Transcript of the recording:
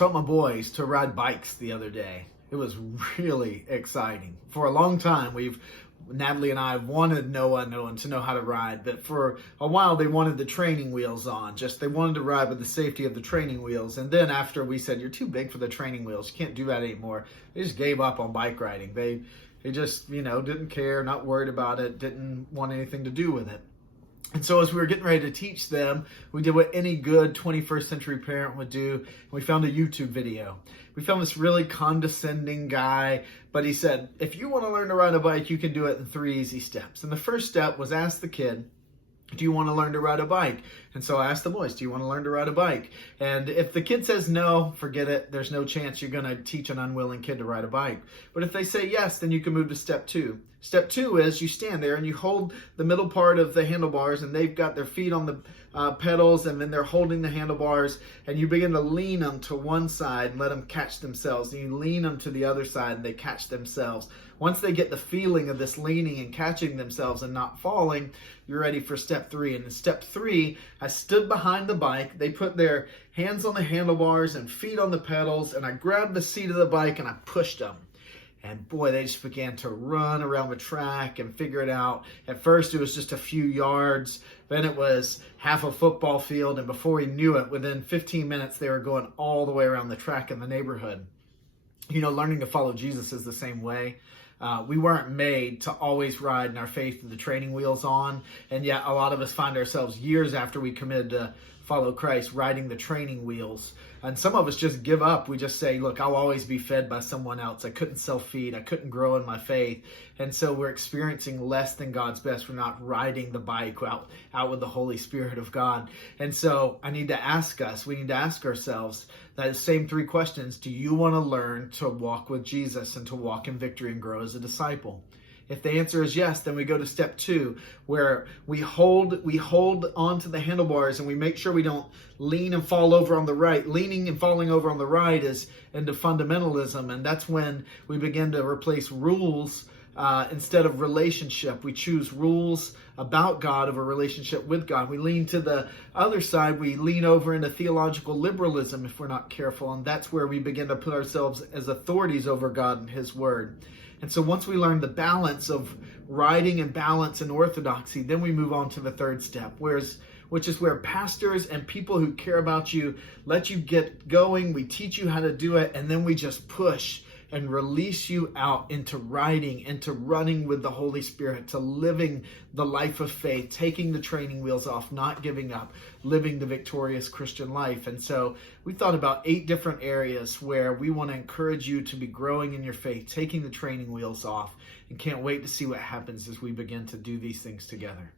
taught my boys to ride bikes the other day. It was really exciting. For a long time, Natalie and I wanted Noah and Owen to know how to ride, but for a while they wanted the training wheels on. They wanted to ride with the safety of the training wheels. And then after we said, you're too big for the training wheels, you can't do that anymore, they just gave up on bike riding. They just, didn't care, not worried about it, didn't want anything to do with it. And so as we were getting ready to teach them, we did what any good 21st century parent would do. We found a YouTube video. We found this really condescending guy, but he said, if you want to learn to ride a bike, you can do it in 3 easy steps. And the first step was ask the kid, do you want to learn to ride a bike? And so I asked the boys, do you want to learn to ride a bike? And if the kid says no, forget it. There's no chance you're going to teach an unwilling kid to ride a bike. But if they say yes, then you can move to step 2. Step 2 is you stand there and you hold the middle part of the handlebars, and they've got their feet on the pedals, and then they're holding the handlebars, and you begin to lean them to one side and let them catch themselves. And you lean them to the other side and they catch themselves. Once they get the feeling of this leaning and catching themselves and not falling, you're ready for step 3. And in step 3, I stood behind the bike. They put their hands on the handlebars and feet on the pedals, and I grabbed the seat of the bike and I pushed them. And boy, they just began to run around the track and figure it out. At first, it was just a few yards. Then it was half a football field. And before we knew it, within 15 minutes, they were going all the way around the track in the neighborhood. Learning to follow Jesus is the same way. We weren't made to always ride in our faith with the training wheels on. And yet a lot of us find ourselves years after we committed to follow Christ riding the training wheels. And some of us just give up. We just say, look, I'll always be fed by someone else. I couldn't self-feed. I couldn't grow in my faith. And so we're experiencing less than God's best. We're not riding the bike out with the Holy Spirit of God. And so we need to ask ourselves that same 3 questions. Do you want to learn to walk with Jesus and to walk in victory and grow as a disciple? If the answer is yes, then we go to step 2, where we hold onto the handlebars and we make sure we don't lean and fall over on the right. Leaning and falling over on the right is into fundamentalism, and that's when we begin to replace rules instead of relationship. We choose rules about God over relationship with God. We lean to the other side. We lean over into theological liberalism if we're not careful, and that's where we begin to put ourselves as authorities over God and His Word. And so once we learn the balance of riding and balance and orthodoxy, then we move on to the 3rd step, which is where pastors and people who care about you let you get going. We teach you how to do it, and then we just push and release you out into riding, into running with the Holy Spirit, to living the life of faith, taking the training wheels off, not giving up, living the victorious Christian life. And so we thought about 8 different areas where we want to encourage you to be growing in your faith, taking the training wheels off, and can't wait to see what happens as we begin to do these things together.